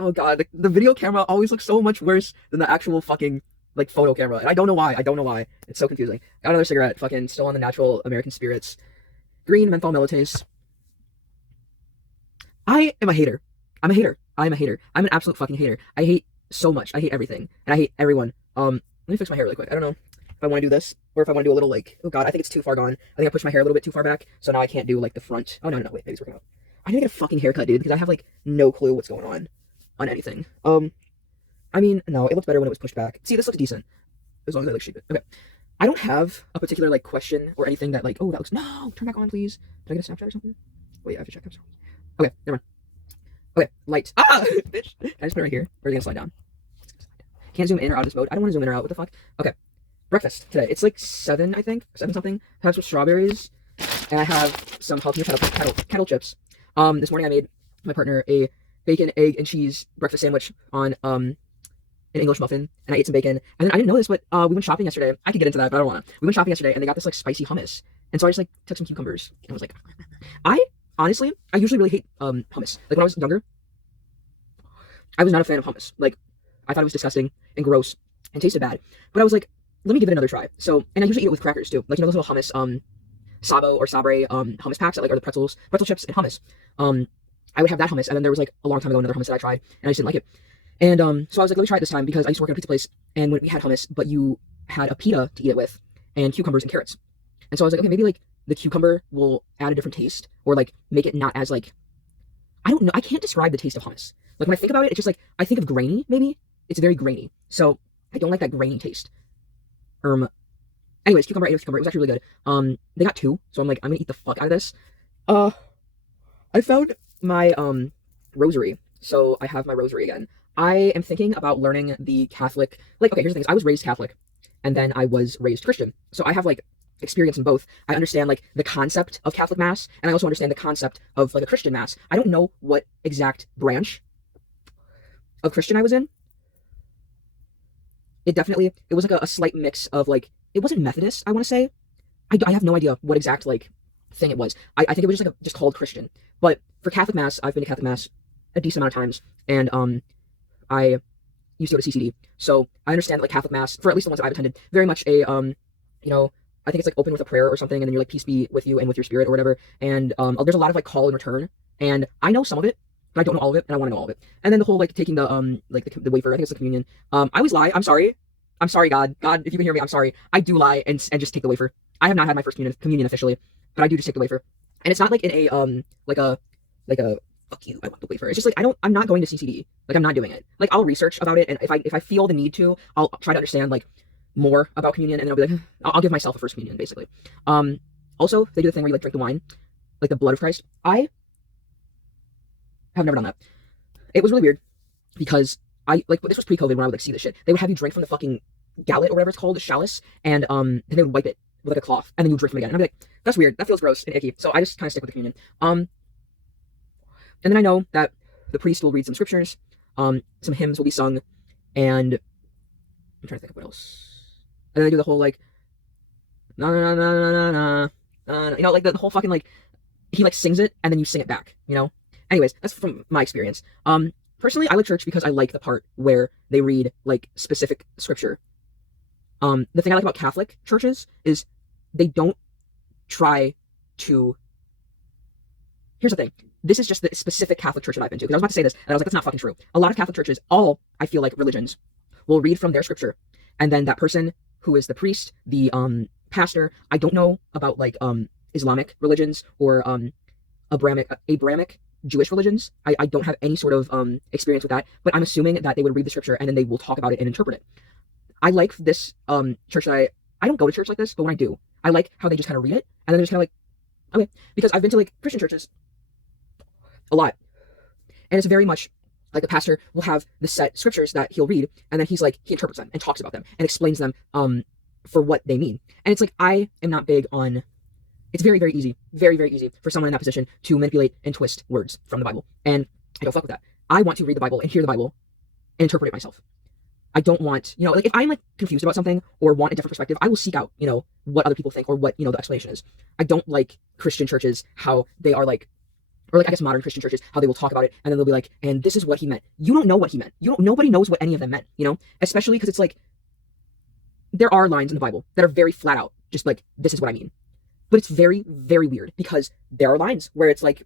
Oh god, the video camera always looks so much worse than the actual fucking like photo camera. And I don't know why. I don't know why. It's so confusing. Got another cigarette, fucking still on the natural American spirits. Green menthol melatace. I am a hater. I'm a hater. I'm a hater. I'm an absolute fucking hater. I hate so much. I hate everything. And I hate everyone. Let me fix my hair really quick. I don't know if I want to do this or if I want to do a little like, oh god, I think it's too far gone. I think I pushed my hair a little bit too far back, so now I can't do like the front. Oh no, wait, maybe it's working out. I need to get a fucking haircut, dude, because I have like no clue what's going on anything. I mean, no, it looks better when it was pushed back. See, this looks decent. As long as I like shape it. Okay. I don't have a particular like question or anything that like, oh, that looks no, turn back on, please. Did I get a Snapchat or something? Wait, I have to check. I'm sorry. Okay, never mind. Okay, light. Ah, bitch. Can I just put it right here? Or is it gonna slide down? Can't zoom in or out of this mode. I don't want to zoom in or out. What the fuck? Okay. Breakfast today. It's like 7, I think. 7 something. I have some strawberries. And I have some jalapeno kettle chips. This morning I made my partner a bacon, egg, and cheese breakfast sandwich on an English muffin, and I ate some bacon. And then I didn't know this, but we went shopping yesterday. I could get into that, but I don't want to. We went shopping yesterday, and they got this like spicy hummus. And so I just like took some cucumbers, and I was like, I honestly, I usually really hate hummus. Like when I was younger, I was not a fan of hummus. Like I thought it was disgusting and gross and tasted bad. But I was like, let me give it another try. So, and I usually eat it with crackers too. Like, you know, those little hummus, Sabo or Sabre hummus packs that like are the pretzel chips and hummus. I would have that hummus, and then there was like a long time ago another hummus that I tried, and I just didn't like it. And so I was like, let me try it this time because I used to work at a pizza place, and when we had hummus, but you had a pita to eat it with, and cucumbers and carrots. And so I was like, okay, maybe like the cucumber will add a different taste, or like make it not as like, I don't know, I can't describe the taste of hummus. Like when I think about it, it's just like I think of grainy. Maybe it's very grainy, so I don't like that grainy taste. Anyways, cucumber. I ate with cucumber. It was actually really good. They got 2, so I'm like, I'm gonna eat the fuck out of this. Uh, I found my rosary, so I have my rosary again. I am thinking about learning the Catholic. Like, okay, here's the thing: I was raised Catholic, and then I was raised Christian, so I have like experience in both. I understand like the concept of Catholic Mass, and I also understand the concept of like a Christian Mass. I don't know what exact branch of Christian I was in. It was like a slight mix of like, it wasn't Methodist, I want to say. I have no idea what exact like thing it was. I think it was just like just called Christian. But for Catholic Mass, I've been to Catholic Mass a decent amount of times, and I used to go to CCD, so I understand that, like, Catholic Mass, for at least the ones that I've attended, very much a you know, I think it's like open with a prayer or something, and then you're like, peace be with you and with your spirit or whatever. And there's a lot of like call and return, and I know some of it, but I don't know all of it, and I want to know all of it. And then the whole like taking the like the wafer, I think it's the communion. I always lie. I'm sorry. I'm sorry, God. God, if you can hear me, I'm sorry. I do lie and just take the wafer. I have not had my first communion officially, but I do just take the wafer. And it's not like in a like a like a fuck you, I want the wafer. It's just like I'm not going to CCD. Like I'm not doing it. Like I'll research about it, and if I feel the need to, I'll try to understand like more about communion, and then I'll be like, I'll give myself a first communion, basically. Also, they do the thing where you like drink the wine, like the blood of Christ. I have never done that. It was really weird because I like this was pre-COVID when I would like see this shit. They would have you drink from the fucking gallet or whatever it's called, the chalice, and then they would wipe it with like a cloth, and then you drink from it again. And I'd be like, that's weird. That feels gross and icky. So I just kind of stick with the communion. And then I know that the priest will read some scriptures, some hymns will be sung, and I'm trying to think of what else. And then they do the whole like, na na na na na na na, you know, like the whole fucking like, he like sings it and then you sing it back, you know. Anyways, that's from my experience. Personally, I like church because I like the part where they read like specific scripture. The thing I like about Catholic churches is they don't try to. Here's the thing. This is just the specific Catholic church that I've been to. Because I was about to say this, and I was like, that's not fucking true. A lot of Catholic churches, all I feel like religions, will read from their scripture, and then that person who is the priest, the pastor. I don't know about like Islamic religions or Abrahamic Jewish religions. I don't have any sort of experience with that, but I'm assuming that they would read the scripture and then they will talk about it and interpret it. I like this church that I don't go to church like this, but when I do, I like how they just kind of read it and then they're just kind of like, okay, because I've been to like Christian churches a lot, and it's very much like the pastor will have the set scriptures that he'll read, and then he interprets them and talks about them and explains them for what they mean. And it's like, I am not big on. It's very, very easy, very, very easy for someone in that position to manipulate and twist words from the Bible. And I don't fuck with that. I want to read the Bible and hear the Bible and interpret it myself. I don't want, you know, like if I'm like confused about something or want a different perspective, I will seek out, you know, what other people think or what, you know, the explanation is. I don't like Christian churches, how they are like or like I guess modern Christian churches, how they will talk about it, and then they'll be like, and this is what he meant. You don't know what he meant. Nobody knows what any of them meant, you know? Especially because it's like, there are lines in the Bible that are very flat out, just like, this is what I mean. But it's very, very weird because there are lines where it's like,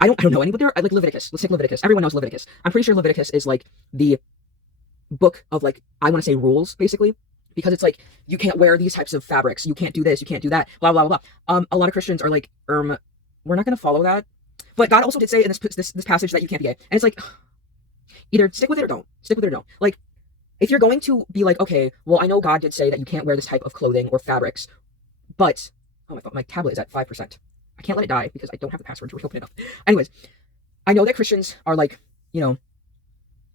I don't know any, but there are, like Leviticus. Let's take Leviticus. Everyone knows Leviticus. I'm pretty sure Leviticus is like the book of like, I want to say rules, basically. Because it's like, you can't wear these types of fabrics. You can't do this. You can't do that. Blah, blah, blah, blah. A lot of Christians are like, we're not going to follow that. But God also did say in this passage that you can't be gay. And it's like, either stick with it or don't. Stick with it or don't. Like, if you're going to be like, okay, well, I know God did say that you can't wear this type of clothing or fabrics, but, oh, my tablet is at 5%. I can't let it die because I don't have the password to reopen it up. Anyways, I know that Christians are like, you know,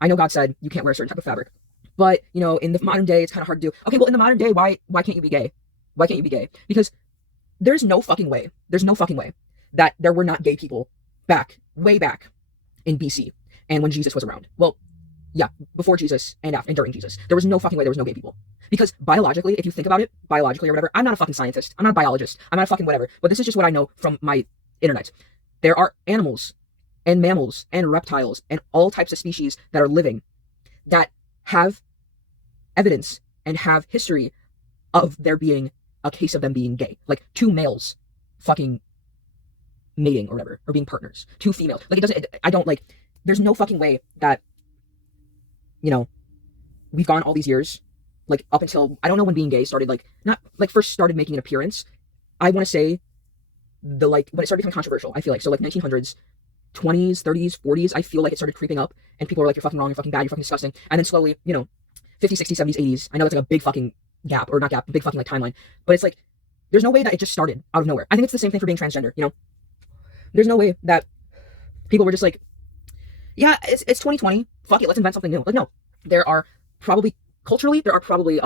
I know God said you can't wear a certain type of fabric. But, you know, in the modern day, it's kind of hard to do. Okay, well, in the modern day, why can't you be gay? Why can't you be gay? Because there's no fucking way that there were not gay people way back in BC and when Jesus was around. Well, yeah, before Jesus and after and during Jesus. There was no fucking way there was no gay people. Because biologically, if you think about it, biologically or whatever, I'm not a fucking scientist. I'm not a biologist. I'm not a fucking whatever. But this is just what I know from my internet. There are animals and mammals and reptiles and all types of species that are living that have evidence and have history of there being a case of them being gay. Like two males fucking mating or whatever, or being partners. Two females. Like I don't like, there's no fucking way that, you know, we've gone all these years, like up until, I don't know when being gay started, like, not, like first started making an appearance. I want to say when it started becoming controversial, I feel like, so like 1900s, 20s, 30s, 40s, I feel like it started creeping up and people were like, you're fucking wrong, you're fucking bad, you're fucking disgusting. And then slowly, you know, 50s, 60s, 70s, 80s, I know it's like a big fucking gap, or not gap, big fucking like timeline, but it's like, there's no way that it just started out of nowhere. I think it's the same thing for being transgender, you know? There's no way that people were just like, yeah, it's 2020, fuck it, let's invent something new. Like, no, there are probably, culturally, there's probably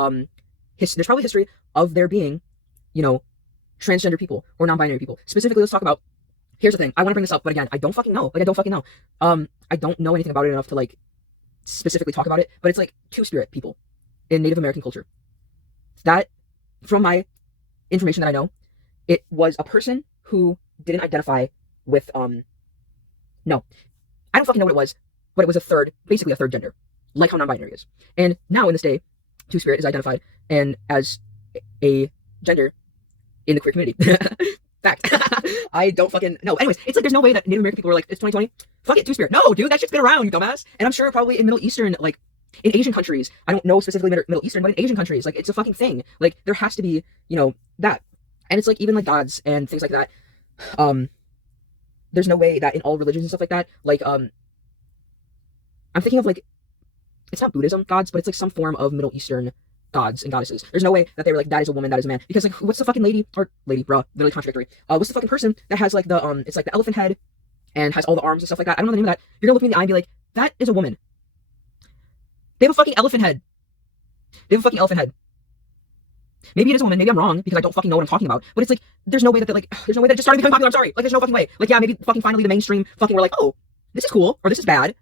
history of there being, you know, transgender people or non-binary people. Specifically, let's talk about, here's the thing, I want to bring this up, but again, I don't fucking know. Like, I don't fucking know. I don't know anything about it enough to, like, specifically talk about it, but it's, like, two-spirit people in Native American culture. That, from my information that I know, it was a person who didn't identify with, no. I don't fucking know what it was, but it was basically a third gender, like how non-binary is. And now, in this day, two-spirit is identified and as a gender in the queer community. Fact. I don't fucking know. Anyways, it's like there's no way that Native American people were like, it's 2020. Fuck it, two-spirit. No, dude, that shit's been around, you dumbass. And I'm sure probably in Middle Eastern, like, in Asian countries, I don't know specifically Middle Eastern, but in Asian countries, like, it's a fucking thing. Like, there has to be, you know, that. And it's like, even like gods and things like that. There's no way that in all religions and stuff like that, like, I'm thinking of like, it's not Buddhism gods, but it's like some form of Middle Eastern gods and goddesses. There's no way that they were like, that is a woman, that is a man. Because like, what's the fucking lady, bruh, literally contradictory. What's the fucking person that has like the, it's like the elephant head and has all the arms and stuff like that? I don't know the name of that. You're gonna look me in the eye and be like, that is a woman. They have a fucking elephant head. Maybe it is a woman, maybe I'm wrong, because I don't fucking know what I'm talking about. But it's like, there's no way that it just started becoming popular, I'm sorry. Like, there's no fucking way. Like, yeah, maybe fucking finally the mainstream fucking were like, oh, this is cool, or this is bad.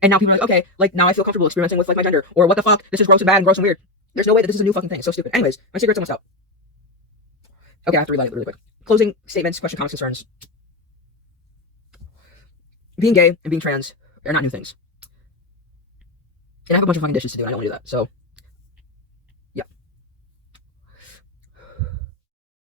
And now people are like, okay, like, now I feel comfortable experimenting with, like, my gender. Or what the fuck, this is gross and bad and gross and weird. There's no way that this is a new fucking thing. It's so stupid. Anyways, my secret's almost out. Okay, I have to relight it really quick. Closing statements, question, comments, concerns. Being gay and being trans are not new things. And I have a bunch of fucking dishes to do, and I don't want to do that, so